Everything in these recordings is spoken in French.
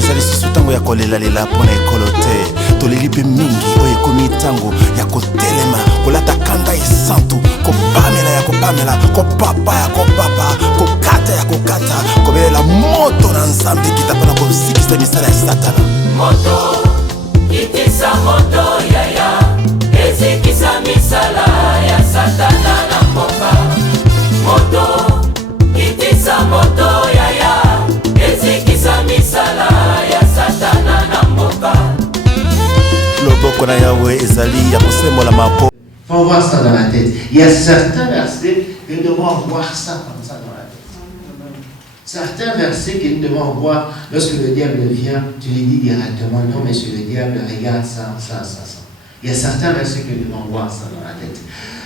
ezali susu ntango ya kolelalela mpo na ekolo te. Toleli mpe mingi oyo ekomi ntango ya kotelema, kolata kanda esantu, kopamela ya kopamela, kopapa ya kopapa, kokata ya kokata, kobelela moto na nzambe kita mpona kosikisa misala ya satana. Moto kitisa moto yaya, ezikisa misala ya satana na mboka. Moto kitisa moto yaya, ezikisa misala ya satana na mboka. Loboko na Yahweh ezali ya kosembola mapo. Faut voir ça dans la tête. Il y a certains versets que nous devons voir ça comme ça dans la tête. Certains versets que nous devons voir lorsque le diable vient, tu lui dis directement non, monsieur le diable, regarde ça, ça, ça, ça. Il y a certains versets que nous devons voir ça dans la tête.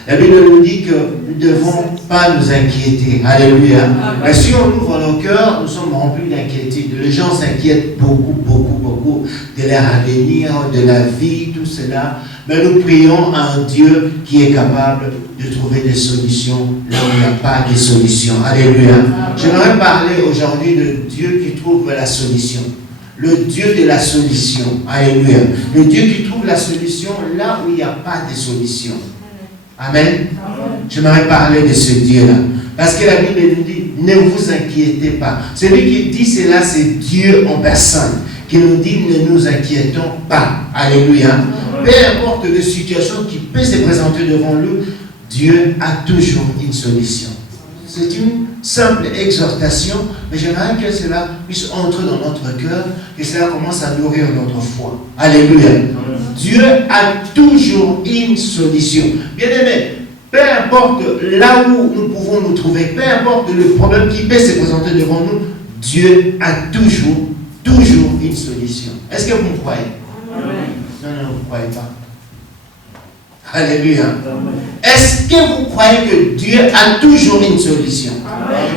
La Bible nous dit que nous ne devons pas nous inquiéter. Alléluia. Mais si on ouvre nos cœurs, nous sommes remplis d'inquiétude. Les gens s'inquiètent beaucoup, beaucoup, beaucoup de leur avenir, de la vie, tout cela. Mais nous prions à un Dieu qui est capable de trouver des solutions là où il n'y a pas de solution. Alléluia. J'aimerais parler aujourd'hui de Dieu qui trouve la solution. Le Dieu de la solution. Alléluia. Le Dieu qui trouve la solution là où il n'y a pas de solution. Amen. J'aimerais parler de ce Dieu-là. Parce que la Bible nous dit, ne vous inquiétez pas. Celui qui dit cela, c'est Dieu en personne. Qui nous dit, ne nous inquiétons pas. Alléluia. Peu importe les situations qui peuvent se présenter devant nous, Dieu a toujours une solution. C'est une simple exhortation, mais j'aimerais que cela puisse entrer dans notre cœur, que cela commence à nourrir notre foi. Alléluia. Dieu a toujours une solution. Bien aimé, peu importe là où nous pouvons nous trouver, peu importe le problème qui peut se présenter devant nous, Dieu a toujours une solution. Est-ce que vous me croyez? Non, vous ne croyez pas. Alléluia. Est-ce que vous croyez que Dieu a toujours une solution?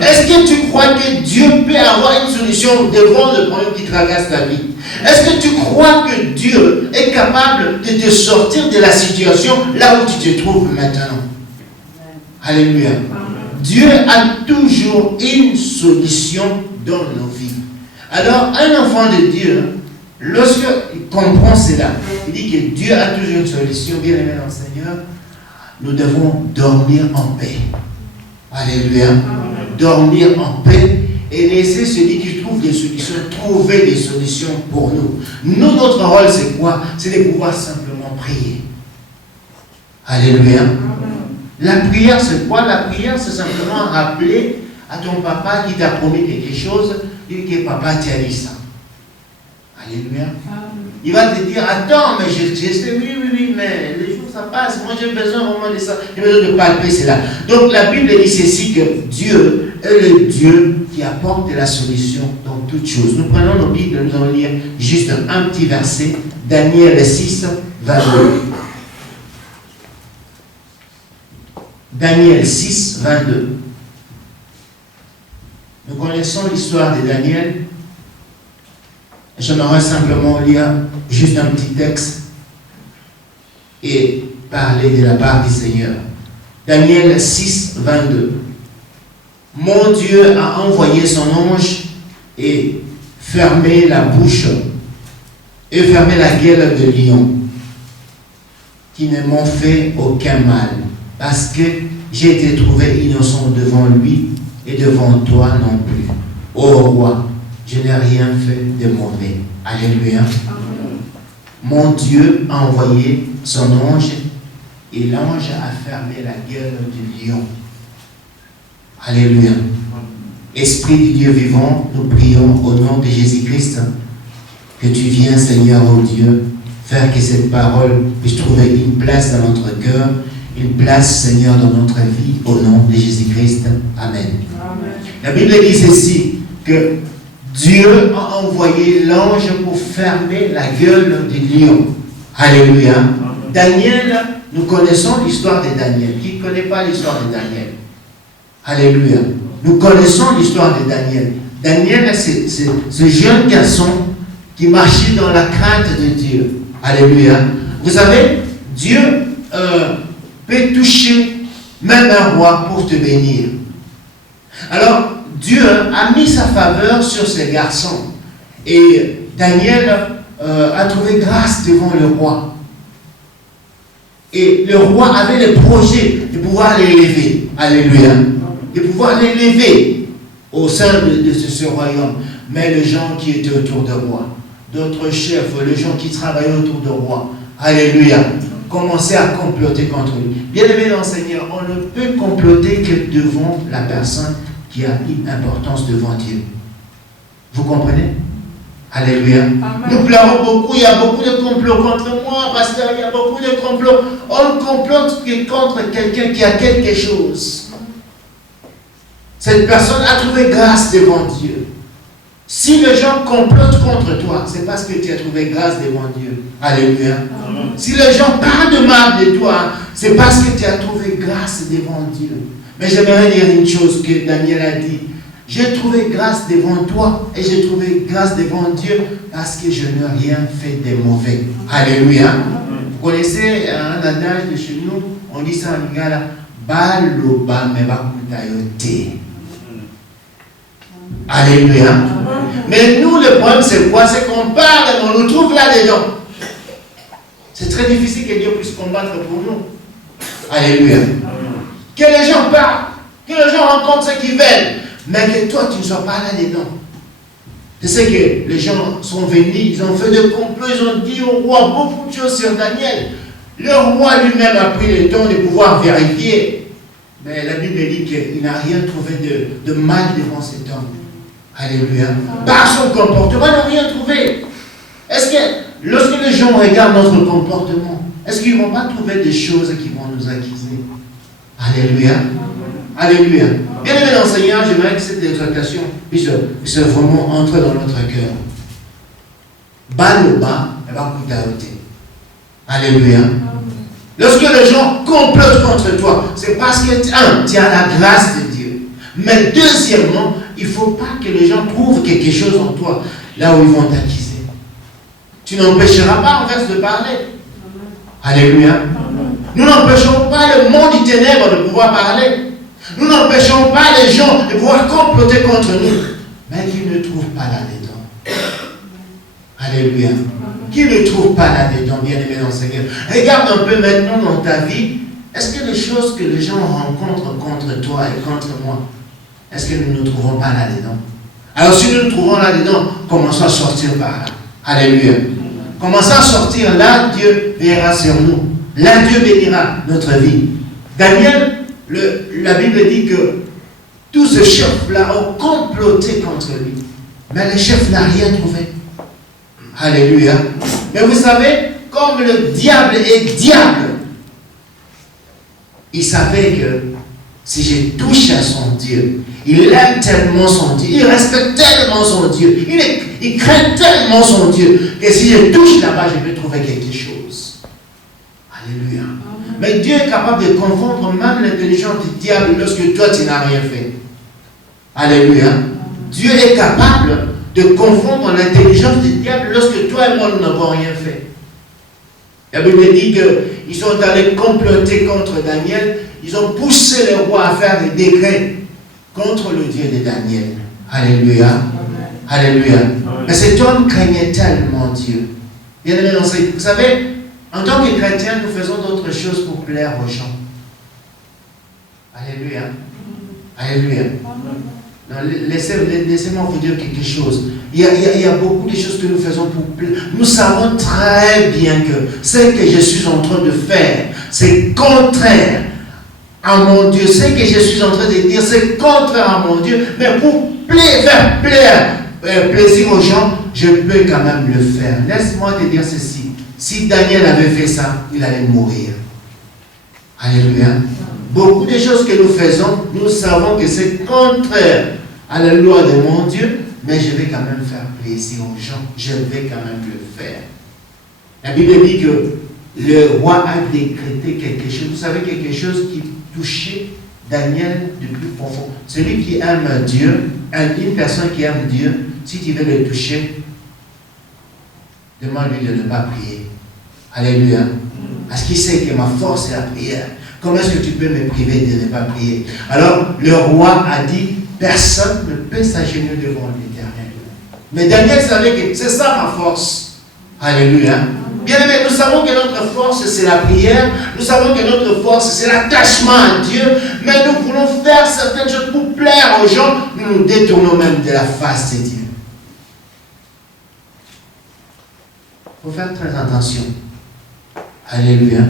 Est-ce que tu crois que Dieu peut avoir une solution devant le problème qui traverse ta vie? Est-ce que tu crois que Dieu est capable de te sortir de la situation là où tu te trouves maintenant? Alléluia. Dieu a toujours une solution dans nos vies. Alors, un enfant de Dieu, lorsqu'il comprend cela, il dit que Dieu a toujours une solution. Bien aimé dans le Seigneur, nous devons dormir en paix. Alléluia. Dormir en paix et laisser celui qui trouve des solutions trouver des solutions pour nous. Nous, notre rôle, c'est quoi? C'est de pouvoir simplement prier. Alléluia. La prière, c'est quoi? La prière, c'est simplement rappeler à ton papa qui t'a promis quelque chose, dire que papa t'a dit ça. Alléluia. Il va te dire, attends, mais je sais, oui, mais les jours ça passe, moi j'ai besoin vraiment de ça, j'ai besoin de palper cela. Donc la Bible dit ceci, que Dieu est le Dieu qui apporte la solution dans toutes choses. Nous prenons nos Bibles, nous allons lire juste un petit verset, Daniel 6, 22. Daniel 6, 22. Nous connaissons l'histoire de Daniel. J'aimerais simplement lire juste un petit texte et parler de la part du Seigneur. Daniel 6, 22. Mon Dieu a envoyé son ange et fermé la bouche et fermé la gueule de lion, qui ne m'ont fait aucun mal, parce que j'ai été trouvé innocent devant lui et devant toi non plus. Ô roi, je n'ai rien fait de mauvais. Alléluia. Mon Dieu a envoyé son ange et l'ange a fermé la gueule du lion. Alléluia. Esprit du Dieu vivant, nous prions au nom de Jésus-Christ que tu viennes, Seigneur, oh Dieu, faire que cette parole puisse trouver une place dans notre cœur, une place, Seigneur, dans notre vie, au nom de Jésus-Christ. Amen. Amen. La Bible dit ceci, que Dieu a envoyé l'ange pour fermer la gueule du lion. Alléluia. Amen. Daniel, nous connaissons l'histoire de Daniel. Qui ne connaît pas l'histoire de Daniel? Alléluia. Nous connaissons l'histoire de Daniel. Daniel, c'est ce jeune garçon qui marchait dans la crainte de Dieu. Alléluia. Vous savez, Dieu peut toucher même un roi pour te bénir. Alors, Dieu a mis sa faveur sur ces garçons. Et Daniel a trouvé grâce devant le roi. Et le roi avait le projet de pouvoir l'élever. Alléluia. De pouvoir l'élever au sein de ce royaume. Mais les gens qui étaient autour de roi, d'autres chefs, les gens qui travaillaient autour de roi, alléluia, commençaient à comploter contre lui. Bien-aimé dans le Seigneur, on ne peut comploter que devant la personne qui a une importance devant Dieu. Vous comprenez? Alléluia. Amen. Nous pleurons beaucoup, il y a beaucoup de complots contre moi, pasteur, il y a beaucoup de complots. On ne complote que contre quelqu'un qui a quelque chose. Cette personne a trouvé grâce devant Dieu. Si les gens complotent contre toi, c'est parce que tu as trouvé grâce devant Dieu. Alléluia. Amen. Si les gens parlent de mal de toi, c'est parce que tu as trouvé grâce devant Dieu. Mais j'aimerais dire une chose que Daniel a dit. J'ai trouvé grâce devant toi et j'ai trouvé grâce devant Dieu parce que je n'ai rien fait de mauvais. Alléluia. Vous connaissez un adage de chez nous, on dit ça en lingala, Baloba mebakutayote. Alléluia. Mais nous, le problème, c'est quoi? C'est qu'on parle et on nous trouve là-dedans. C'est très difficile que Dieu puisse combattre pour nous. Alléluia. Que les gens parlent, que les gens rencontrent ce qu'ils veulent, mais que toi, tu ne sois pas là-dedans. Je sais que les gens sont venus, ils ont fait des complots, ils ont dit au roi beaucoup de choses sur Daniel. Le roi lui-même a pris le temps de pouvoir vérifier. Mais la Bible dit qu'il n'a rien trouvé de mal devant cet homme. Alléluia. Par son comportement, il n'a rien trouvé. Est-ce que lorsque les gens regardent notre comportement, est-ce qu'ils ne vont pas trouver des choses qui vont nous accuser? Alléluia. Alléluia. Bien aimé dans le Seigneur, j'aimerais que cette exhortation puisse vraiment entrer dans notre cœur. Bas le bas, et va coûter. Alléluia. Lorsque les gens complotent contre toi, c'est parce que, tu as la grâce de Dieu. Mais deuxièmement, il ne faut pas que les gens trouvent quelque chose en toi, là où ils vont t'accuser. Tu n'empêcheras pas en fait de parler. Alléluia. Nous n'empêchons pas le monde du ténèbre de pouvoir parler. Nous n'empêchons pas les gens de pouvoir comploter contre nous. Mais qu'ils ne trouvent pas là-dedans. Alléluia. Qu'ils ne trouvent pas là-dedans, bien aimé dans le Seigneur. Regarde un peu maintenant dans ta vie. Est-ce que les choses que les gens rencontrent contre toi et contre moi, est-ce que nous ne trouvons pas là-dedans? Alors si nous nous trouvons là-dedans, commençons à sortir par là. Alléluia. Commençons à sortir, là Dieu verra sur nous. Là Dieu bénira notre vie. Daniel, la Bible dit que tous ces chefs-là ont comploté contre lui. Mais le chef n'a rien trouvé. Alléluia. Mais vous savez, comme le diable est diable, il savait que si je touche à son Dieu, il aime tellement son Dieu, il respecte tellement son Dieu, il craint tellement son Dieu, que si je touche là-bas, je peux trouver quelque chose. Alléluia. Mais Dieu est capable de confondre même l'intelligence du diable lorsque toi tu n'as rien fait. Alléluia. Dieu est capable de confondre l'intelligence du diable lorsque toi et moi nous n'avons rien fait. La Bible dit qu'ils sont allés comploter contre Daniel, ils ont poussé le roi à faire des décrets contre le Dieu de Daniel. Alléluia. Amen. Alléluia. Amen. Mais cet homme craignait tellement Dieu. Bien aimé, vous savez, en tant que chrétien, nous faisons d'autres choses pour plaire aux gens. Alléluia. Alléluia. Non, laissez-moi vous dire quelque chose. Il y a beaucoup de choses que nous faisons pour plaire. Nous savons très bien que ce que je suis en train de faire, c'est contraire à mon Dieu. Ce que je suis en train de dire, c'est contraire à mon Dieu. Mais pour faire plaisir aux gens, je peux quand même le faire. Laisse-moi te dire ceci. Si Daniel avait fait ça, il allait mourir. Alléluia. Beaucoup de choses que nous faisons, nous savons que c'est contraire à la loi de mon Dieu, mais je vais quand même faire plaisir aux gens. Je vais quand même le faire. La Bible dit que le roi a décrété quelque chose. Vous savez, quelque chose qui touchait Daniel du plus profond. Celui qui aime Dieu, une personne qui aime Dieu, si tu veux le toucher, demande-lui de ne pas prier. Alléluia. Parce qu'il sait que ma force est la prière. Comment est-ce que tu peux me priver de ne pas prier? Alors, le roi a dit, personne ne peut s'agenouiller devant l'Éternel. Mais Daniel savait que c'est ça ma force. Alléluia. Bien aimé, nous savons que notre force, c'est la prière. Nous savons que notre force, c'est l'attachement à Dieu. Mais nous voulons faire certaines choses pour plaire aux gens. Nous nous détournons même de la face de Dieu. Il faut faire très attention. Alléluia.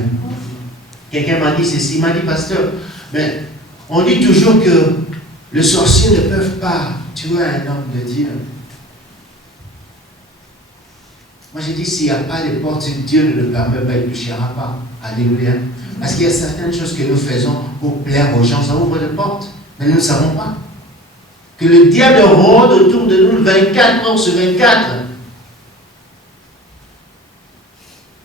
Quelqu'un m'a dit ceci, il m'a dit, pasteur, mais on dit toujours que les sorciers ne peuvent pas tuer un homme de Dieu. Moi j'ai dit, s'il n'y a pas de porte, si Dieu ne le permet pas, il ne touchera pas. Alléluia. Parce qu'il y a certaines choses que nous faisons pour plaire aux gens, ça ouvre des portes, mais nous ne savons pas. Que le diable rôde autour de nous 24 heures sur 24.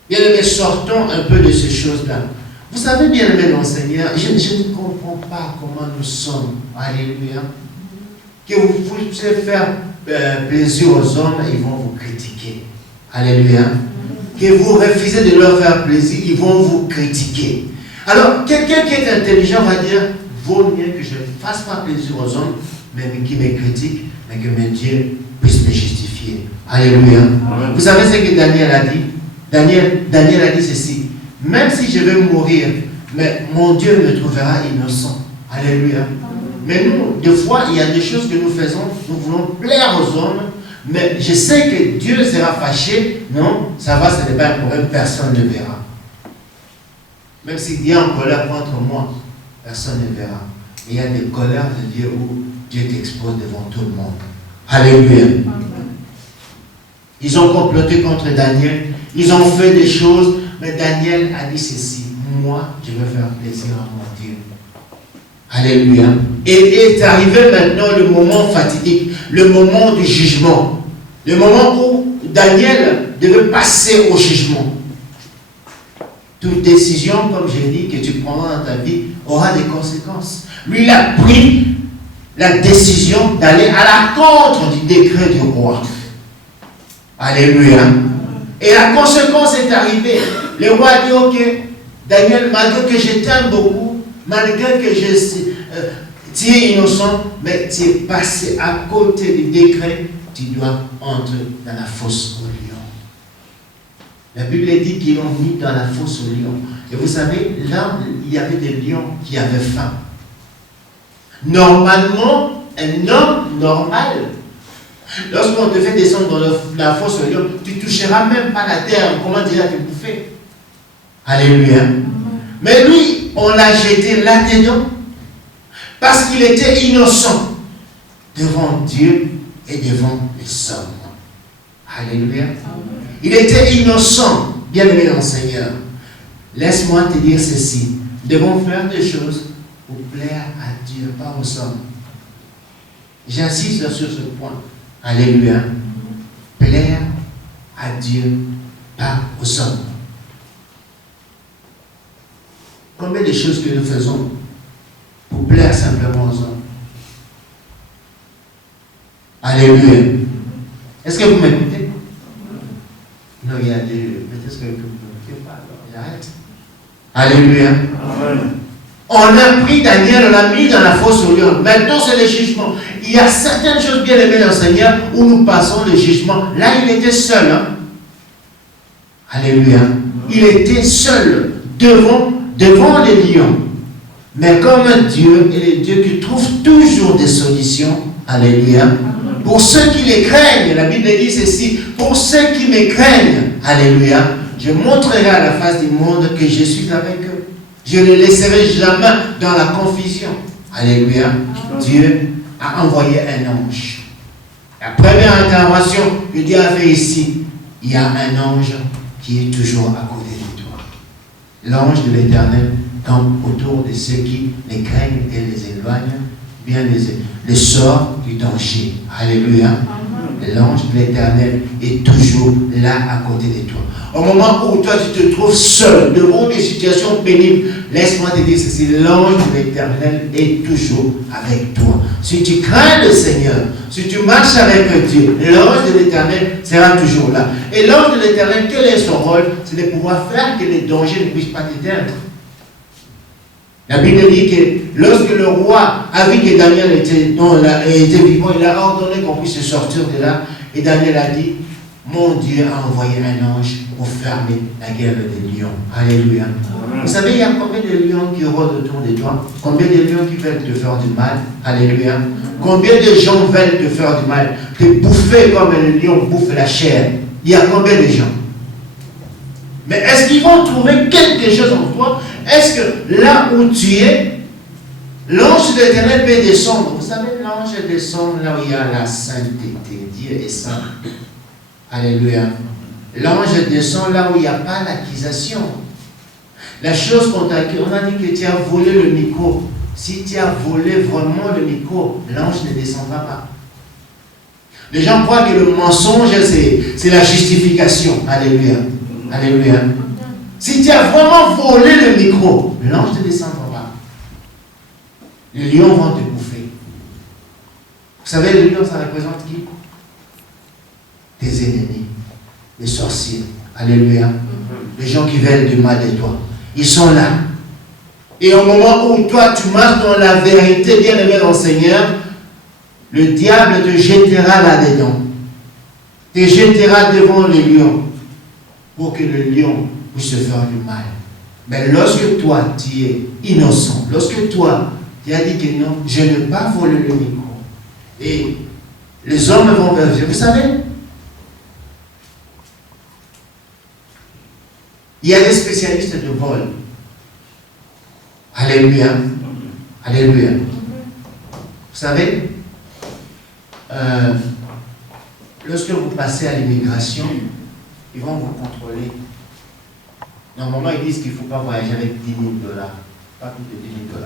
Bien aimé, sortons un peu de ces choses-là. Vous savez, bien aimé dans le Seigneur, je ne comprends pas comment nous sommes. Alléluia. Que vous puissiez faire plaisir aux hommes, ils vont vous critiquer. Alléluia. Que vous refusez de leur faire plaisir, ils vont vous critiquer. Alors, quelqu'un qui est intelligent va dire, vaut mieux que je ne fasse pas plaisir aux hommes, mais qui me critiquent, mais que mon Dieu puisse me justifier. Alléluia. Amen. Vous savez ce que Daniel a dit? Daniel a dit ceci, même si je vais mourir, mais mon Dieu me trouvera innocent. Alléluia. Mais nous, des fois, il y a des choses que nous faisons, nous voulons plaire aux hommes, mais je sais que Dieu sera fâché. Non, ça va, ce n'est pas un problème, personne ne verra. Même s'il y a en colère contre moi, personne ne verra. Mais il y a des colères de Dieu où Dieu t'expose devant tout le monde. Alléluia. Ils ont comploté contre Daniel. Ils ont fait des choses. Mais Daniel a dit ceci. Moi, je vais faire plaisir à mon Dieu. Alléluia. Et est arrivé maintenant le moment fatidique. Le moment du jugement. Le moment où Daniel devait passer au jugement. Toute décision, comme j'ai dit, que tu prendras dans ta vie, aura des conséquences. Lui, il a pris la décision d'aller à la contre du décret du roi. Alléluia. Et la conséquence est arrivée. Le roi a dit, ok, Daniel, malgré que je t'aime beaucoup, malgré que tu es innocent, mais tu es passé à côté du décret, tu dois entrer dans la fosse au lion. La Bible dit qu'ils l'ont mis dans la fosse au lion. Et vous savez, là, il y avait des lions qui avaient faim. Normalement, un homme normal, lorsqu'on te fait descendre dans la fosse au lion, tu ne toucheras même pas la terre. Comment déjà te bouffer? Alléluia. Mais lui, on l'a jeté là-dedans parce qu'il était innocent devant Dieu et devant les hommes. Alléluia. Il était innocent, bien aimé dans le Seigneur. Laisse-moi te dire ceci. Nous devons faire des choses pour plaire à Dieu, pas aux hommes. J'insiste sur ce point. Alléluia. Plaire à Dieu, pas aux hommes. Combien de choses que nous faisons pour plaire simplement aux hommes? Alléluia. Est-ce que vous m'écoutez? Non, il y a des... Peut-être que vous ne m'écoutez pas, alors j'arrête. Alléluia. Amen. On a pris Daniel, on l'a mis dans la fosse au lion. Maintenant, c'est le jugement. Il y a certaines choses bien aimées dans le Seigneur où nous passons le jugement. Là, il était seul. Hein? Alléluia. Il était seul devant les lions. Mais comme Dieu est le Dieu qui trouve toujours des solutions. Alléluia. Pour ceux qui les craignent, la Bible dit ceci, pour ceux qui me craignent, alléluia, je montrerai à la face du monde que je suis avec eux. Je ne les laisserai jamais dans la confusion. Alléluia. Dieu a envoyé un ange. La première intervention, Dieu a fait ici, il y a un ange qui est toujours à côté de toi. L'ange de l'Éternel campe autour de ceux qui les craignent et les éloignent, bien les sort du danger. Alléluia. L'ange de l'Éternel est toujours là à côté de toi. Au moment où toi tu te trouves seul devant des situations pénibles, laisse-moi te dire ceci, l'ange de l'Éternel est toujours avec toi. Si tu crains le Seigneur, si tu marches avec Dieu, l'ange de l'Éternel sera toujours là. Et l'ange de l'Éternel, quel est son rôle? C'est de pouvoir faire que les dangers ne puissent pas t'éteindre. La Bible dit que lorsque le roi a vu que Daniel était vivant, il a ordonné qu'on puisse sortir de là. Et Daniel a dit, mon Dieu a envoyé un ange pour fermer la gueule des lions. Alléluia. Vous savez, il y a combien de lions qui rôdent autour de toi? Combien de lions qui veulent te faire du mal? Alléluia. Combien de gens veulent te faire du mal? Te bouffer comme le lion bouffe la chair. Il y a combien de gens? Mais est-ce qu'ils vont trouver quelque chose en toi? Est-ce que là où tu es, l'ange de l'Éternel peut descendre? Vous savez, l'ange descend là où il y a la sainteté. Dieu est saint. Alléluia. L'ange descend là où il n'y a pas l'accusation. La chose qu'on t'a dit, on a dit que tu as volé le micro. Si tu as volé vraiment le micro, l'ange ne descendra pas. Les gens croient que le mensonge, c'est la justification. Alléluia. Alléluia. Si tu as vraiment volé le micro, l'ange ne descendra pas. Les lions vont te bouffer. Vous savez, le lion, ça représente qui? Tes ennemis, les sorciers. Alléluia. Les gens qui veulent du mal de toi. Ils sont là. Et au moment où toi, tu marches dans la vérité, bien-aimé dans le Seigneur, le diable te jettera là-dedans. Te jettera devant le lion pour que le lion puisse se faire du mal. Mais lorsque toi, tu es innocent, lorsque toi, tu as dit que non, je n'ai pas volé le micro, et les hommes vont vers Dieu. Vous savez, il y a des spécialistes de vol. Alléluia. Alléluia. Vous savez, lorsque vous passez à l'immigration, ils vont vous contrôler. Normalement, ils disent qu'il ne faut pas voyager avec $10 000. Pas plus de $10 000.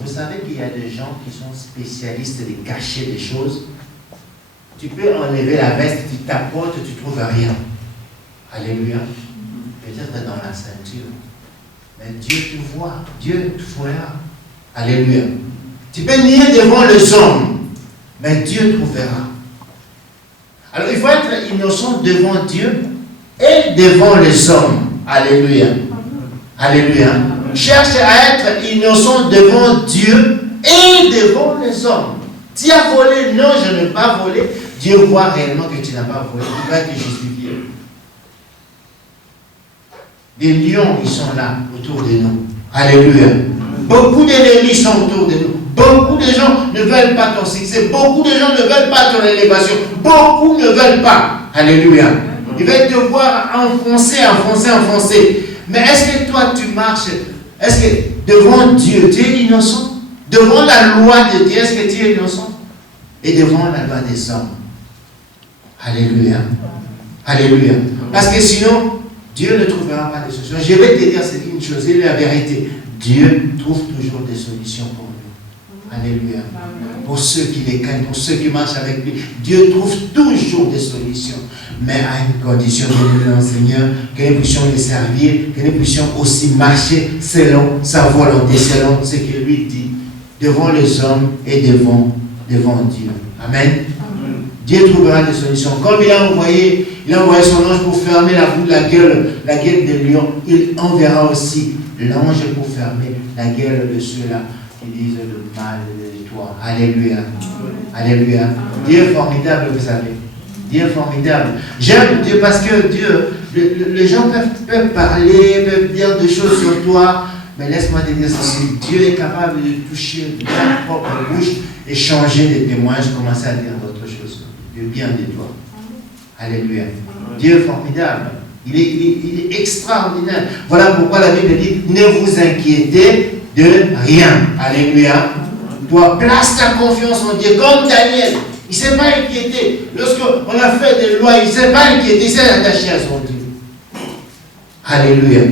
Vous savez qu'il y a des gens qui sont spécialistes de cacher des choses. Tu peux enlever la veste, tu t'apportes, tu ne trouves rien. Alléluia. Peut-être dans la ceinture. Mais Dieu te voit. Dieu te verra. Alléluia. Tu peux nier devant les hommes. Mais Dieu te verra. Alors il faut être innocent devant Dieu et devant les hommes. Alléluia. Alléluia. Cherche à être innocent devant Dieu et devant les hommes. Tu as volé, non, je n'ai pas volé. Dieu voit réellement que tu n'as pas volé. Il va te justifier. Des lions, ils sont là, autour de nous. Alléluia. Beaucoup d'ennemis sont autour de nous. Beaucoup de gens ne veulent pas ton succès. Beaucoup de gens ne veulent pas ton élévation. Beaucoup ne veulent pas. Alléluia. Ils veulent te voir enfoncer. Mais est-ce que toi, tu marches? Est-ce que devant Dieu, tu es innocent? Devant la loi de Dieu, est-ce que tu es innocent? Et devant la loi des hommes. Alléluia. Alléluia. Parce que sinon, Dieu ne trouvera pas de solution. Je vais te dire, c'est une chose, c'est la vérité. Dieu trouve toujours des solutions pour nous. Alléluia. Pour ceux qui les craignent, pour ceux qui marchent avec lui, Dieu trouve toujours des solutions. Mais à une condition de nous, Seigneur, que nous puissions les servir, que nous puissions aussi marcher selon sa volonté, selon ce que lui dit, devant les hommes et devant Dieu. Amen. Dieu trouvera des solutions. Comme il a envoyé son ange pour fermer la gueule des lions, il enverra aussi l'ange pour fermer la gueule de ceux-là qui disent le mal de toi. Alléluia. Alléluia. Dieu est formidable, vous savez. Dieu est formidable. J'aime Dieu parce que Dieu, les gens peuvent parler, peuvent dire des choses sur toi, mais laisse-moi te dire ceci, Dieu est capable de toucher ta propre bouche et changer de témoignages, commencer à dire d'autres choses, de bien de toi. Alléluia. Dieu est formidable. Il est extraordinaire. Voilà pourquoi la Bible dit, ne vous inquiétez de rien. Alléluia. Toi, place ta confiance en Dieu, comme Daniel. Il ne s'est pas inquiété. Lorsqu'on a fait des lois, il ne s'est pas inquiété, il s'est attaché à son Dieu. Alléluia.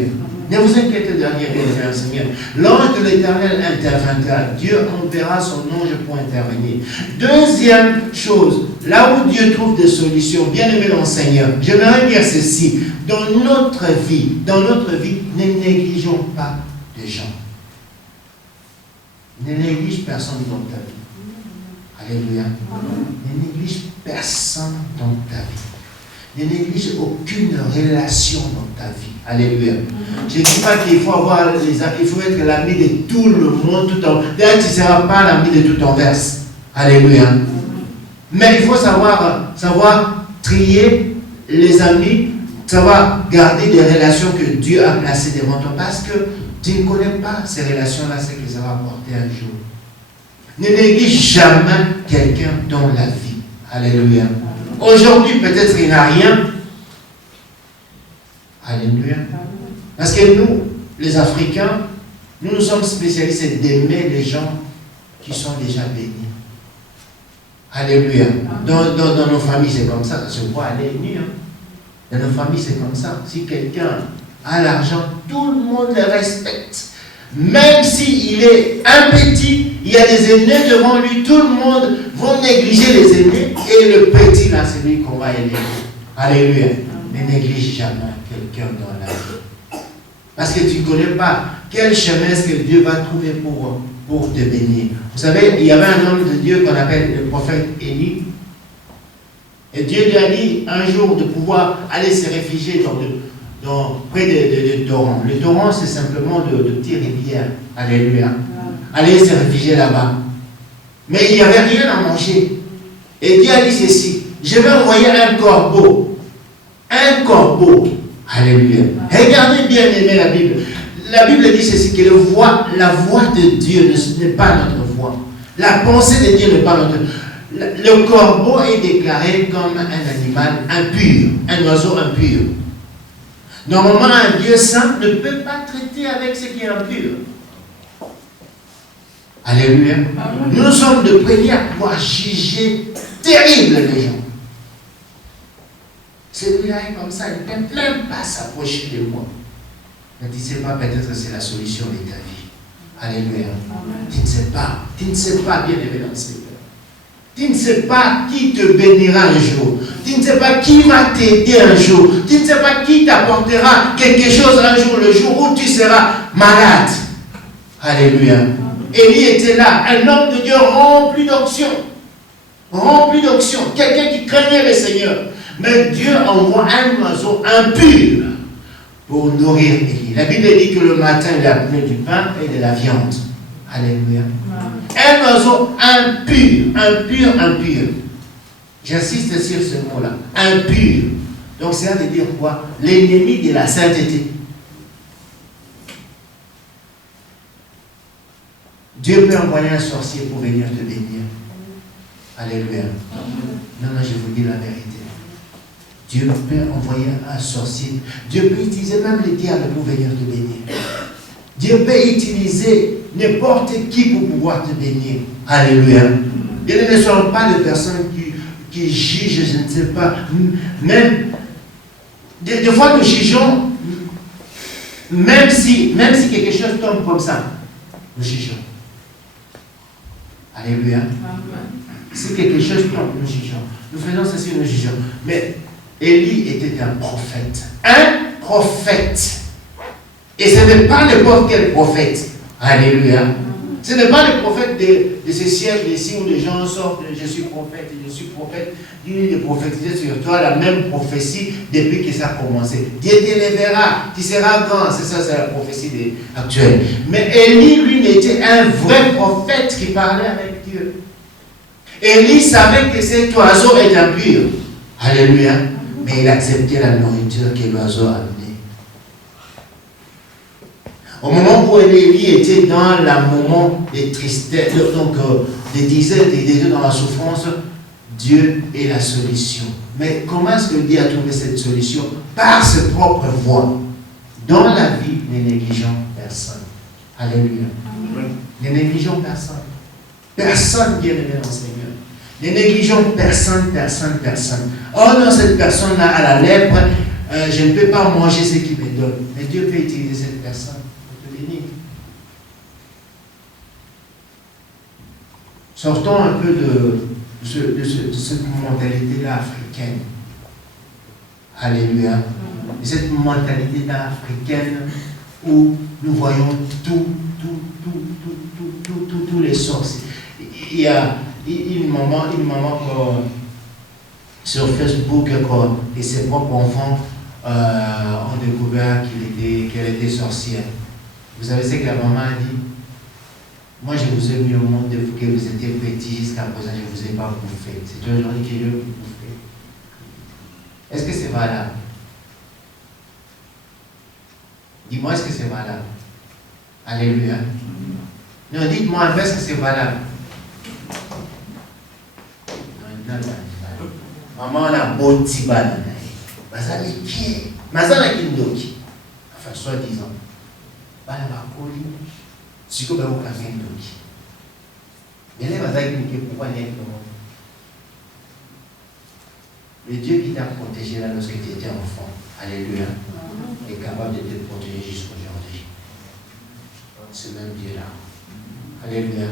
Ne vous inquiétez de rien, bien Seigneur. L'ange de l'Éternel interviendra. Dieu enverra son ange pour intervenir. Deuxième chose, là où Dieu trouve des solutions, bien aimé dans le Seigneur, j'aimerais dire ceci. Dans notre vie, ne négligeons pas les gens. Ne néglige personne dans ta vie. Alléluia. Ne néglige personne dans ta vie. Ne néglige aucune relation dans ta ta vie. Alléluia. Je ne dis pas qu'il faut avoir les amis, il faut être l'ami de tout le monde, tout en. D'ailleurs, tu ne seras pas l'ami de tout en verse. Alléluia. Mais il faut savoir trier les amis, savoir garder des relations que Dieu a placées devant toi, parce que tu ne connais pas ces relations-là, ce que ça va apporter un jour. Ne néglige jamais quelqu'un dans la vie. Alléluia. Aujourd'hui, peut-être il n'a rien. Alléluia. Parce que nous, les Africains, nous sommes spécialisés d'aimer les gens qui sont déjà bénis. Alléluia. Dans nos familles, c'est comme ça. Je vois aller nu. Dans nos familles, c'est comme ça. Si quelqu'un a l'argent, tout le monde le respecte. Même s'il est un petit, il y a des aînés devant lui, tout le monde va négliger les aînés et le petit, là, c'est lui qu'on va aider. Alléluia. Ne néglige jamais quelqu'un dans la vie. Parce que tu ne connais pas quel chemin est-ce que Dieu va trouver pour te bénir. Vous savez, il y avait un homme de Dieu qu'on appelle le prophète Élie. Et Dieu lui a dit un jour de pouvoir aller se réfugier près de torrents. Le torrent, c'est simplement de petites rivières. Alléluia. Aller se réfugier là-bas. Mais il n'y avait rien à manger. Et Dieu a dit ceci: je vais envoyer un corbeau. Un corbeau. Alléluia. Regardez bien aimé la Bible. La Bible dit ceci, que la voix de Dieu n'est pas notre voix. La pensée de Dieu n'est pas notre. Le corbeau est déclaré comme un animal impur, un oiseau impur. Normalement, un Dieu saint ne peut pas traiter avec ce qui est impur. Alléluia. Nous sommes de premiers à pouvoir juger terrible les gens. Celui-là est comme ça, il ne peut même pas s'approcher de moi. Mais tu ne sais pas, peut-être que c'est la solution de ta vie. Alléluia. Tu ne sais pas, bien aimé dans le Seigneur. Tu ne sais pas qui te bénira un jour. Tu ne sais pas qui va t'aider un jour. Tu ne sais pas qui t'apportera quelque chose un jour, le jour où tu seras malade. Alléluia. Élie était là, un homme de Dieu rempli d'onction. Rempli d'onction. Quelqu'un qui craignait le Seigneur. Mais Dieu envoie un oiseau impur pour nourrir Élie. La Bible dit que le matin, il a amené du pain et de la viande. Alléluia. Un oiseau impur. J'insiste sur ce mot-là. Impur. Donc, c'est à dire quoi? L'ennemi de la sainteté. Dieu peut envoyer un sorcier pour venir te bénir. Alléluia. Non, je vous dis la vérité. Dieu peut envoyer un sorcier. Dieu peut utiliser même le diable pour venir te bénir. Dieu peut utiliser n'importe qui pour pouvoir te bénir. Alléluia. Et ne sont pas des personnes qui jugent, je ne sais pas. Même, des fois nous jugeons, même si quelque chose tombe comme ça, nous jugeons. Alléluia. Si quelque chose tombe, nous jugeons. Nous faisons ceci, nous jugeons. Mais Élie était un prophète. Un prophète. Et ce n'est pas n'importe quel prophète. Alléluia. Ce n'est pas le prophète de ces siècles ici où les gens sortent, je suis prophète, Dieu de prophétiser sur toi la même prophétie depuis que ça a commencé. Dieu t'élèvera, tu seras grand. C'est ça, c'est la prophétie actuelle. Mais Élie, lui, était un vrai prophète qui parlait avec Dieu. Élie savait que cet oiseau est impur. Alléluia. Mais il acceptait la nourriture que l'oiseau a amenée. Au moment où Élie était dans le moment de tristesse, donc des dizaines dans la souffrance, Dieu est la solution. Mais comment est-ce que Dieu a trouvé cette solution? Par ses propres voies. Dans la vie, ne négligeons personne. Alléluia. Ne négligeons personne. Personne bien aimé dans le Seigneur. Ne négligeons personne. Oh non, cette personne-là a la lèpre, je ne peux pas manger ce qu'il me donne. Mais Dieu peut utiliser cette personne pour te bénir. Sortons un peu de cette mentalité-là africaine. Alléluia. Et cette mentalité-là africaine où nous voyons tous les sorciers. Il y a une maman sur Facebook et ses propres enfants ont découvert qu'elle était sorcière. Vous savez ce que la maman a dit? Moi, je vous ai mis au monde depuis que vous étiez petits, jusqu'à présent, je ne vous ai pas bouffé. C'est aujourd'hui que je vais vous bouffer. Est-ce que c'est valable? Dis-moi, est-ce que c'est valable? Alléluia. Non, dites-moi un peu, est-ce que c'est valable? Non. Maman, on a beau petit banane. Bazan est pied. Mazan est kindoki. Enfin, soi-disant. Bala bakoli. Siko ba oka kindoki. Mais les bazan qui pourquoi n'est pas. Le Dieu qui t'a protégé là lorsque tu étais enfant, alléluia, est capable de te protéger jusqu'aujourd'hui. Ce même Dieu-là. Alléluia.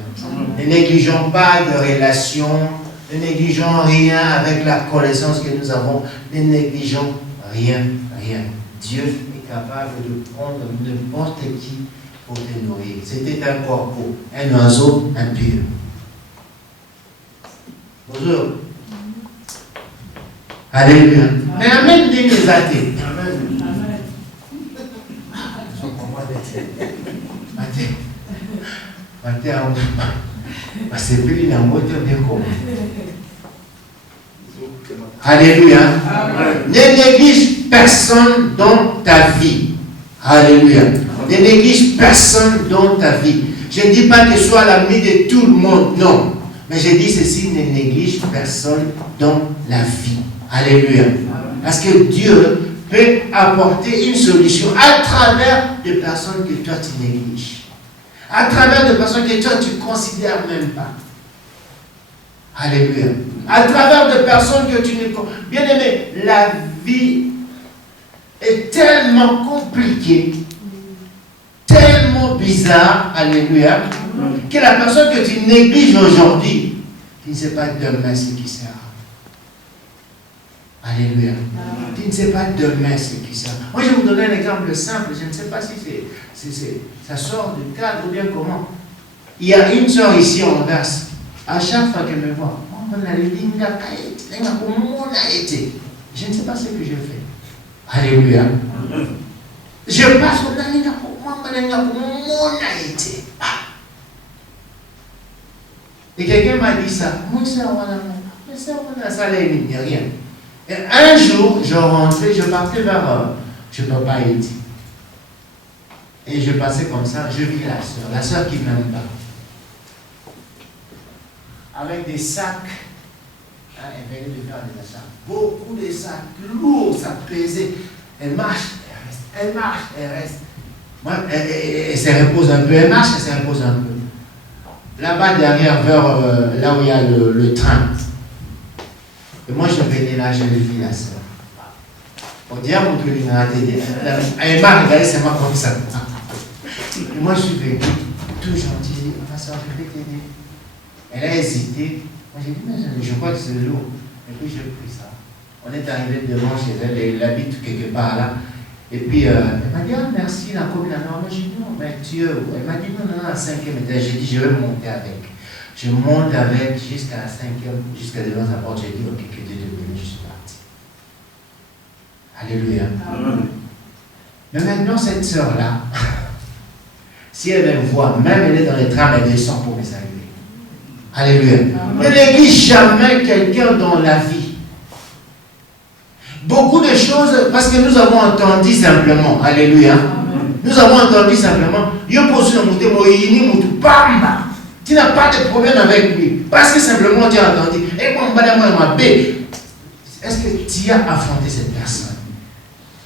Ne négligeons pas de relations, ne négligeons rien avec la connaissance que nous avons, ne négligeons rien. Dieu est capable de prendre n'importe qui pour te nourrir. C'était un corbeau, un oiseau impur. Bonjour. Alléluia. Mais amène des athées. Alléluia. Ne néglige personne dans ta vie. Alléluia. Ne néglige personne dans ta vie. Je ne dis pas que sois l'ami de tout le monde, non. Mais je dis ceci, ne néglige personne dans la vie. Alléluia. Parce que Dieu peut apporter une solution à travers des personnes que toi tu négliges. À travers des personnes que toi tu ne considères même pas. Alléluia. À travers des personnes que tu ne... Bien aimé, la vie est tellement compliquée, tellement bizarre, alléluia, que la personne que tu négliges aujourd'hui, tu ne sais pas demain ce qui sera. Alléluia. Tu ne sais pas demain ce qui sera. Moi, je vais vous donner un exemple simple. Je ne sais pas si ça sort du cadre ou bien comment. Il y a une soeur ici en Anvers. À chaque fois qu'elle me voit, je ne sais pas ce que je fais. Alléluia. Je passe au et quelqu'un m'a dit ça. Moi, ça, rien. Et un jour, je rentrais, je partais vers, je ne peux pas aider. Et je passais comme ça, je vis la soeur qui ne m'aime pas. Avec des sacs, elle venait de faire des sacs, beaucoup de sacs, lourds, ça pesait. Elle marche, elle reste. Moi, elle se repose un peu, elle marche, elle se repose un peu. Là-bas derrière, vers là où il y a le train. Et moi, je venais là, je vis la soeur. On dirait mon truc, elle m'a regardé seulement comme ça. Et moi, je suis venu, tout gentil, ma soeur, je vais t'aider. Elle a hésité. Moi, j'ai dit, mais je crois que c'est lourd. Et puis, j'ai pris ça. On est arrivé devant chez elle, elle habite quelque part là. Et puis, elle m'a dit, ah, merci, la copine. Moi, j'ai dit, non, mais Dieu. Elle m'a dit, non, à 5e étage. J'ai dit, je vais monter avec. Je monte avec jusqu'à la 5e, jusqu'à devant sa porte. J'ai dit, ok, que Dieu te bénisse, je suis parti. Alléluia. Amen. Mais maintenant, cette sœur-là, si elle me voit, même elle est dans les trams, elle descend pour me saluer. Alléluia. Ne néglige jamais quelqu'un dans la vie. Beaucoup de choses, parce que nous avons entendu simplement. Alléluia. Nous avons entendu simplement. Tu n'as pas de problème avec lui. Parce que simplement tu as entendu. Est-ce que tu as affronté cette personne?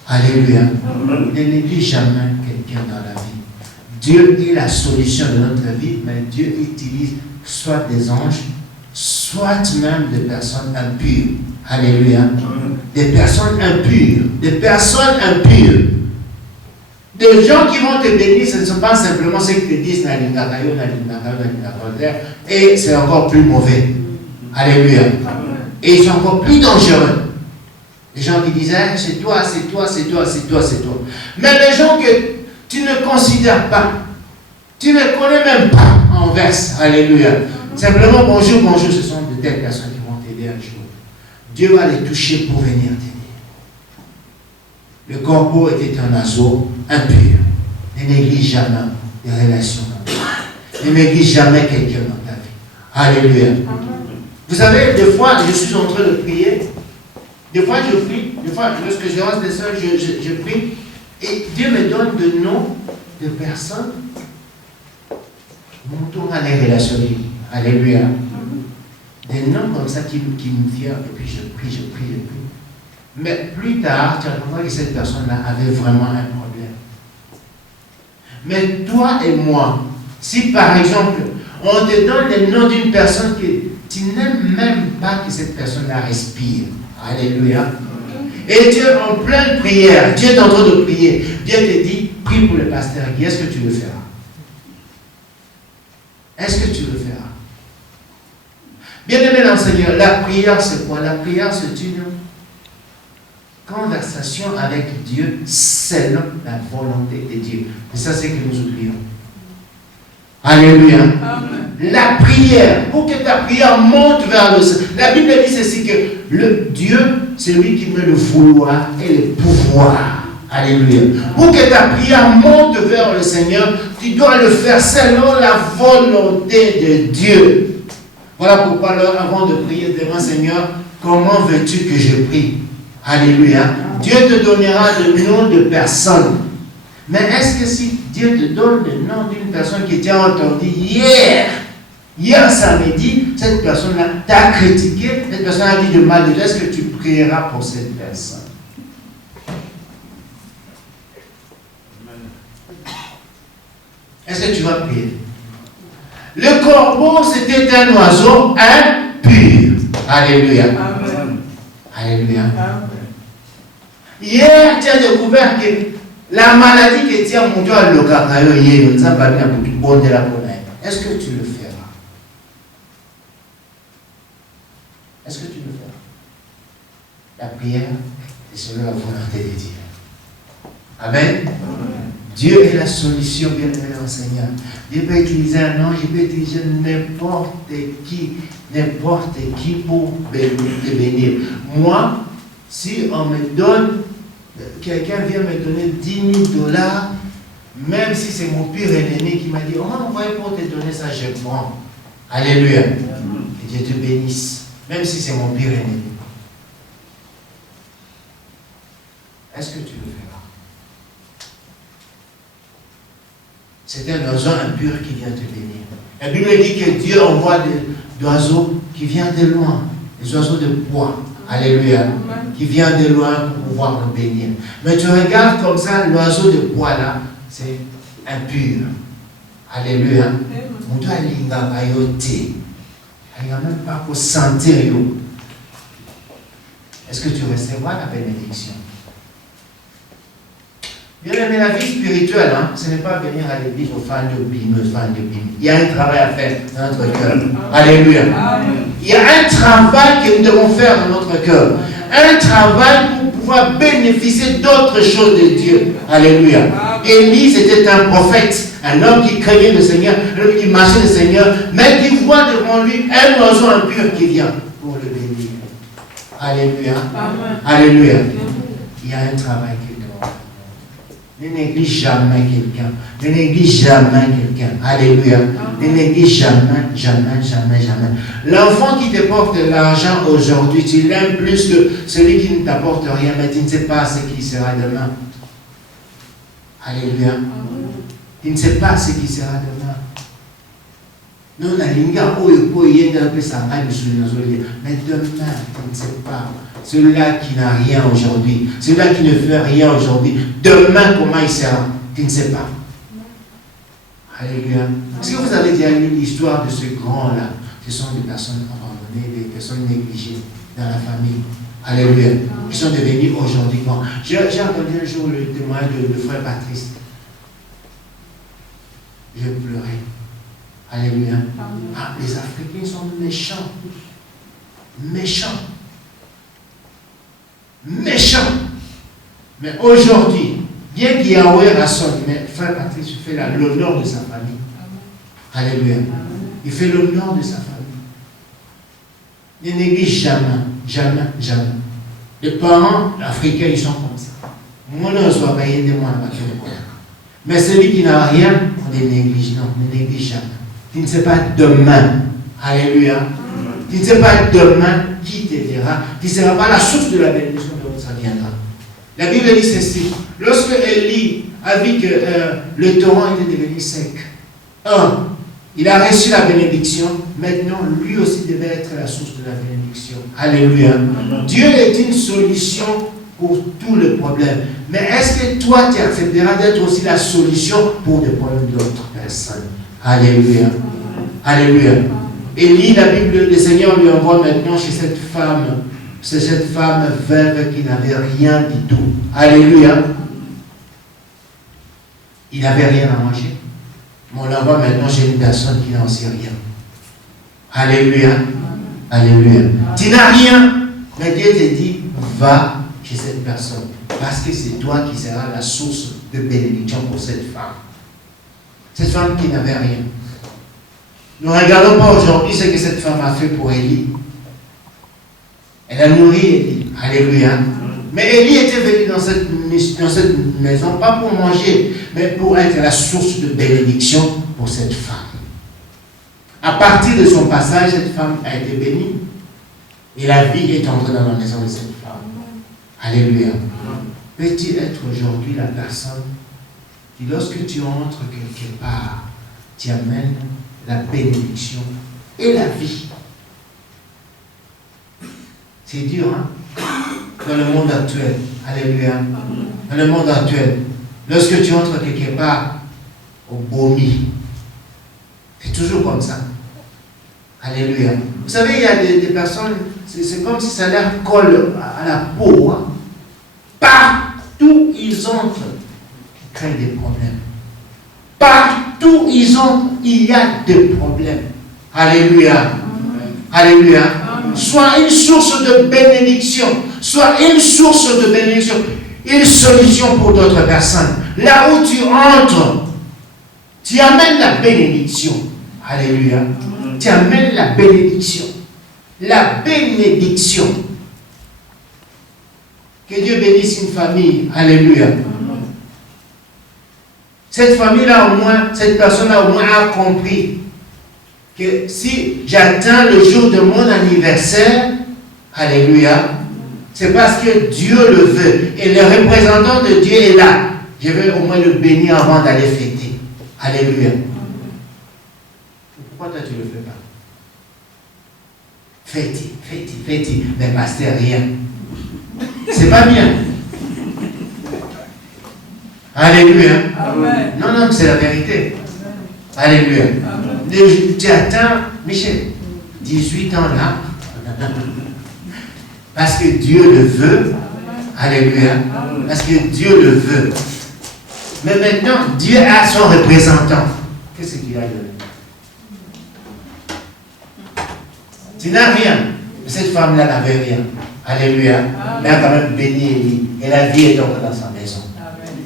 Alléluia. Ne néglige jamais quelqu'un dans la vie. Dieu est la solution de notre vie, mais Dieu utilise soit des anges, soit même des personnes impures. Alléluia. Des personnes impures. Des personnes impures. Des gens qui vont te bénir, ce ne sont pas simplement ceux qui te disent et c'est encore plus mauvais. Alléluia. Et ils sont encore plus dangereux. Les gens qui disent, c'est toi, c'est toi, c'est toi, c'est toi, c'est toi. Mais les gens que tu ne considères pas, tu ne connais même pas en verse. Alléluia. Simplement, bonjour, bonjour, ce sont de telles personnes qui vont t'aider un jour. Dieu va les toucher pour venir t'aider. Le corbeau était un oiseau impur. Ne néglige jamais les relations dans ta vie. Ne néglige jamais quelqu'un dans ta vie. Alléluia. Vous savez, des fois, je suis en train de prier. Des fois, je prie. Des fois, lorsque je reste seul, je prie. Et Dieu me donne de noms de personnes. Montons à les relations. Alléluia. Des noms comme ça qui me viennent. Et puis je prie. Mais plus tard, tu comprends que cette personne-là avait vraiment un problème. Mais toi et moi, si par exemple, on te donne le nom d'une personne que tu n'aimes même pas que cette personne-là respire. Alléluia. Et Dieu en pleine prière, Dieu est en train de prier. Dieu te dit, prie pour le pasteur Guy. Est-ce que tu le feras? Est-ce que tu le feras? Bien-aimé dans le Seigneur, la prière c'est quoi? La prière c'est une conversation avec Dieu selon la volonté de Dieu. Et ça c'est que nous oublions. Alléluia. Amen. La prière, pour que ta prière monte vers le Seigneur. La Bible dit ceci que le Dieu, c'est lui qui met le vouloir et le pouvoir. Alléluia. Pour que ta prière monte vers le Seigneur, tu dois le faire selon la volonté de Dieu. Voilà pourquoi alors, avant de prier, demande Seigneur, comment veux-tu que je prie? Alléluia. Dieu te donnera le nom de personne. Mais est-ce que si Dieu te donne le nom d'une personne que tu as entendu hier samedi, cette personne-là t'a critiqué, cette personne a dit de mal de toi, est-ce que tu prieras pour cette personne? Est-ce que tu vas prier? Le corbeau, c'était un oiseau impur. Alléluia. Amen. Alléluia. Amen. Hier, tu as découvert que la maladie que tu as montée à l'occasion, est-ce que tu le feras? Est-ce que tu le feras? La prière est selon la volonté de Dieu. Amen. Amen. Dieu est la solution, bien-aimé dans le Seigneur. Dieu peut utiliser un ange, il peut utiliser n'importe qui pour te bénir. Moi, si on me donne, quelqu'un vient me donner 10 000 $, même si c'est mon pire ennemi qui m'a dit, on m'a envoyé pour te donner ça, je prends. Alléluia. Que Dieu te bénisse, même si c'est mon pire ennemi. Est-ce que tu le feras? C'est un oiseau impur qui vient te bénir. La Bible dit que Dieu envoie des oiseaux qui viennent de loin, des oiseaux de bois. Alléluia. Qui viennent de loin pour pouvoir nous bénir. Mais tu regardes comme ça, l'oiseau de bois là, c'est impur. Alléluia. On doit l'ingabayoter. Il n'y a même pas pour sentir. Est-ce que tu recevras la bénédiction? Bien aimé, la vie spirituelle, ce n'est pas venir à l'église aux fans de Bible. Il y a un travail à faire dans notre cœur. Alléluia. Il y a un travail que nous devons faire dans notre cœur. Un travail pour pouvoir bénéficier d'autres choses de Dieu. Alléluia. Élie, c'était un prophète, un homme qui craignait le Seigneur, un homme qui marchait le Seigneur, mais qui voit devant lui un oiseau impur qui vient pour le bénir. Alléluia. Alléluia. Il y a un travail qui ne néglige jamais quelqu'un. Ne néglige jamais quelqu'un. Alléluia. Ne néglige jamais. L'enfant qui te porte de l'argent aujourd'hui, tu l'aimes plus que celui qui ne t'apporte rien, mais tu ne sais pas ce qui sera demain. Alléluia. Tu ne sais pas ce qui sera demain. Nous, mais demain, tu ne sais pas. Celui-là qui n'a rien aujourd'hui, celui-là qui ne fait rien aujourd'hui, demain comment il sera, tu ne sais pas. Alléluia. Est-ce que vous avez déjà lu l'histoire de ce grand-là? Ce sont des personnes abandonnées, des personnes négligées dans la famille. Alléluia. Qui sont devenus aujourd'hui grands. J'ai entendu un jour le témoignage de frère Patrice. Je pleurais. Alléluia. Ah, les Africains sont méchants. Méchant. Mais aujourd'hui, bien qu'il y ait Rasson, mais frère Patrice fait l'honneur de sa famille. Alléluia. Il fait l'honneur de sa famille. Il ne néglige jamais. Les parents africains, ils sont comme ça. Moi, non, je dois payer de moi. Mais celui qui n'a rien, on les néglige. Non, on ne néglige jamais. Tu ne sais pas demain. Alléluia. Tu ne sais pas demain qui t'aidera. Tu ne seras pas la source de la bénédiction de ça viendra. La Bible dit ceci. Lorsque Élie a vu que le torrent était devenu sec, il a reçu la bénédiction. Maintenant, lui aussi devait être la source de la bénédiction. Alléluia. Dieu est une solution pour tous les problèmes. Mais est-ce que toi, tu accepteras d'être aussi la solution pour des problèmes d'autres personnes? Alléluia. Alléluia. Élie, la Bible, le Seigneur lui envoie maintenant chez cette femme. C'est cette femme veuve qui n'avait rien du tout. Alléluia. Il n'avait rien à manger. Mais on l'envoie maintenant chez une personne qui n'en sait rien. Alléluia. Alléluia. Tu n'as rien. Mais Dieu te dit, va chez cette personne. Parce que c'est toi qui seras la source de bénédiction pour cette femme. Cette femme qui n'avait rien. Ne regardons pas aujourd'hui ce que cette femme a fait pour Élie. Elle a nourri Élie. Alléluia. Mais Élie était venu dans cette maison, pas pour manger, mais pour être la source de bénédiction pour cette femme. À partir de son passage, cette femme a été bénie. Et la vie est entrée dans la maison de cette femme. Alléluia. Peux-tu être aujourd'hui la personne qui, lorsque tu entres quelque part, tu amènes la bénédiction et la vie? C'est dur, hein? Dans le monde actuel. Alléluia. Dans le monde actuel. Lorsque tu entres quelque part, au Bomi, c'est toujours comme ça. Alléluia. Vous savez, il y a des personnes, c'est comme si ça leur colle à la peau. Hein? Partout ils entrent, ils créent des problèmes. Partout ils entrent, il y a des problèmes. Alléluia. Alléluia. Soit une source de bénédiction, soit une source de bénédiction, une solution pour d'autres personnes. Là où tu entres, tu amènes la bénédiction. Alléluia. Tu amènes la bénédiction. La bénédiction. Que Dieu bénisse une famille. Alléluia. Cette famille-là au moins, cette personne-là au moins a compris que si j'atteins le jour de mon anniversaire, alléluia, c'est parce que Dieu le veut. Et le représentant de Dieu est là. Je vais au moins le bénir avant d'aller fêter. Alléluia. Pourquoi toi tu ne le fais pas? Fêter. Mais pasteur, rien. C'est pas bien. Alléluia. Amen. Non, c'est la vérité. Alléluia. Tu atteins, Michel, 18 ans là, parce que Dieu le veut. Alléluia. Parce que Dieu le veut. Mais maintenant, Dieu a son représentant. Qu'est-ce qu'il a donné? Tu n'as rien. Cette femme-là n'avait rien. Alléluia. Mais elle a quand même béni Élie. Et la vie est entrée dans sa maison.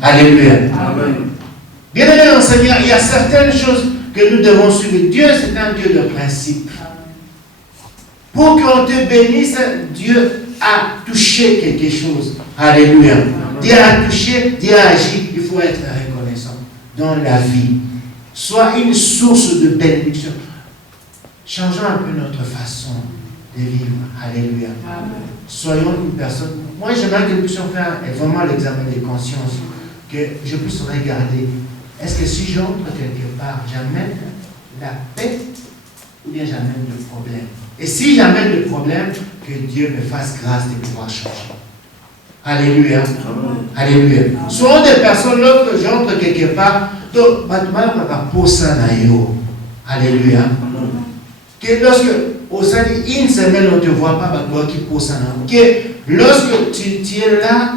Alléluia. Amen. Bien aimé dans le Seigneur, il y a certaines choses que nous devons suivre. Dieu, c'est un Dieu de principe. Pour qu'on te bénisse, Dieu a touché quelque chose. Alléluia. Dieu a touché, Dieu a agi. Il faut être reconnaissant dans la vie. Sois une source de bénédiction. Changeons un peu notre façon de vivre. Alléluia. Amen. Soyons une personne. Moi, j'aimerais que nous puissions faire vraiment l'examen de conscience. Que je puisse regarder. Est-ce que si j'entre quelque part, j'amène la paix ou bien j'amène le problème? Et si j'amène le problème, que Dieu me fasse grâce de pouvoir changer. Alléluia. Amen. Alléluia. Soyons des personnes, lorsque j'entre quelque part, alléluia. Que lorsque, au sein d'une semaine, on ne te voit pas, que lorsque tu es là,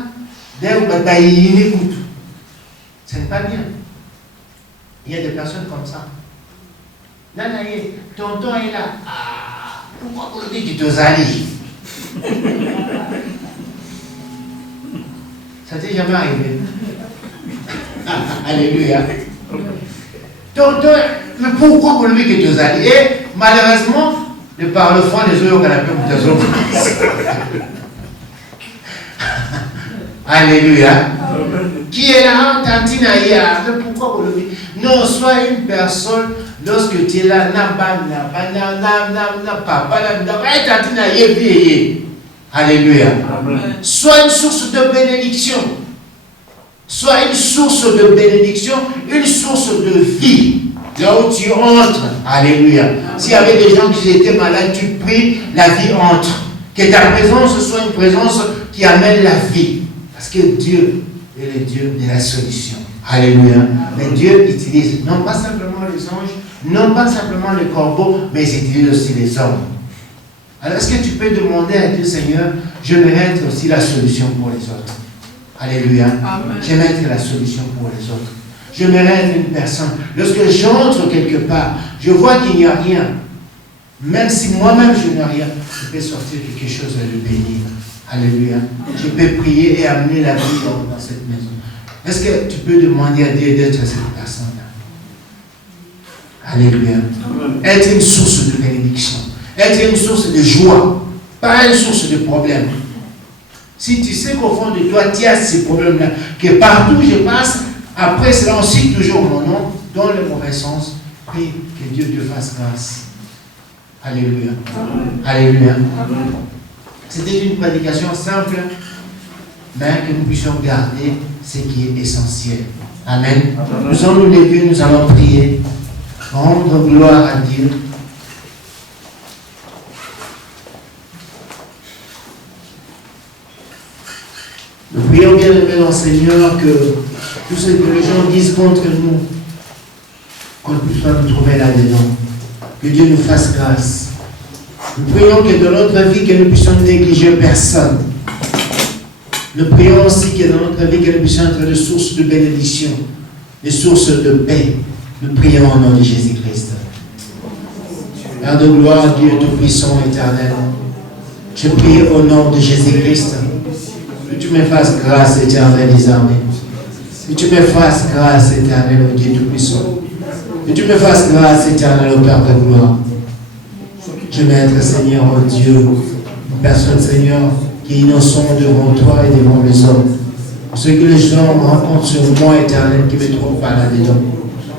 ce n'est pas bien. Il y a des personnes comme ça. Tonton est là. Ah, pourquoi aujourd'hui tu te salis? Ça t'est jamais arrivé. Alléluia. Tonton, mais pourquoi aujourd'hui tu te salis? Et malheureusement, de par le fond des eaux au canapé, des autres. Alléluia. qui est là, Tantinaïa. Pourquoi vous le dites? Non, sois une personne, lorsque tu es là, alléluia. Sois une source de bénédiction. Sois une source de bénédiction, une source de vie. Là où tu entres, alléluia. S'il y avait des gens qui étaient malades, tu pries, la vie entre. Que ta présence soit une présence qui amène la vie. Parce que Dieu est le Dieu de la solution. Alléluia. Mais Dieu utilise non pas simplement les anges, non pas simplement les corbeaux, mais il utilise aussi les hommes. Alors est-ce que tu peux demander à Dieu, Seigneur, je vais être aussi la solution pour les autres. Alléluia. Je vais être la solution pour les autres. Je mérite être une personne. Lorsque j'entre quelque part, je vois qu'il n'y a rien. Même si moi-même je n'ai rien, je peux sortir quelque chose et le bénir. Alléluia. Je peux prier et amener la vie dans cette maison. Est-ce que tu peux demander à Dieu d'être cette personne-là? Alléluia. Être une source de bénédiction. Être une source de joie. Pas une source de problème. Si tu sais qu'au fond de toi, tu as ces problèmes-là, que partout où je passe, après cela, on cite toujours mon nom, dans le mauvais sens, prie que Dieu te fasse grâce. Alléluia. Alléluia. C'était une prédication simple, mais que nous puissions garder ce qui est essentiel. Amen. Nous allons nous lever, nous allons prier, rendre gloire à Dieu. Nous prions bien aimé dans le Seigneur que tout ce que les gens disent contre nous, qu'on ne puisse pas nous trouver là-dedans. Que Dieu nous fasse grâce. Nous prions que dans notre vie, que nous puissions négliger personne. Nous prions aussi que dans notre vie, que nous puissions être des sources de bénédiction, des sources de paix. Nous prions au nom de Jésus-Christ. Père de gloire, Dieu Tout-Puissant, éternel. Je prie au nom de Jésus-Christ. Que tu me fasses grâce, éternel des armées. Que tu me fasses grâce, éternel, au Dieu Tout-Puissant. Que tu me fasses grâce, éternel, au Père de gloire. Je vais être, Seigneur, oh Dieu, une personne, Seigneur, qui est innocent devant toi et devant les hommes. Ce que les gens rencontrent sur moi, éternel, qui me trouvent pas là-dedans.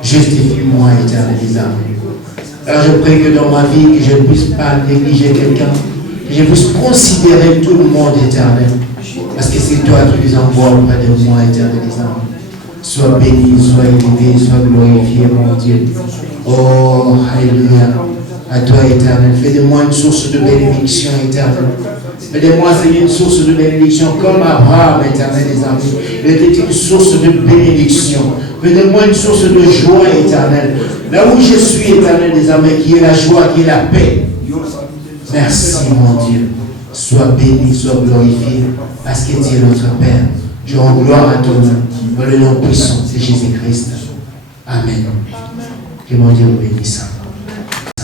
Justifie-moi, éternel des armées. Alors je prie que dans ma vie, que je ne puisse pas négliger quelqu'un, que je puisse considérer tout le monde, éternel. Parce que c'est toi qui les envoies auprès de moi, éternel des armées. Sois béni, sois élevé, sois glorifié, mon Dieu. Oh, alléluia. À toi, éternel. Fais de moi une source de bénédiction, éternel. Fais de moi, Seigneur, une source de bénédiction, comme Abraham, éternel des armées. Il était une source de bénédiction. Fais de moi une source de joie, éternel. Là où je suis, éternel des armées, qui est la joie, qui est la paix. Merci, mon Dieu. Sois béni, sois glorifié, parce que tu es notre Père. Je rends gloire à ton nom, dans le nom puissant de Jésus-Christ. Amen. Que mon Dieu vous bénisse.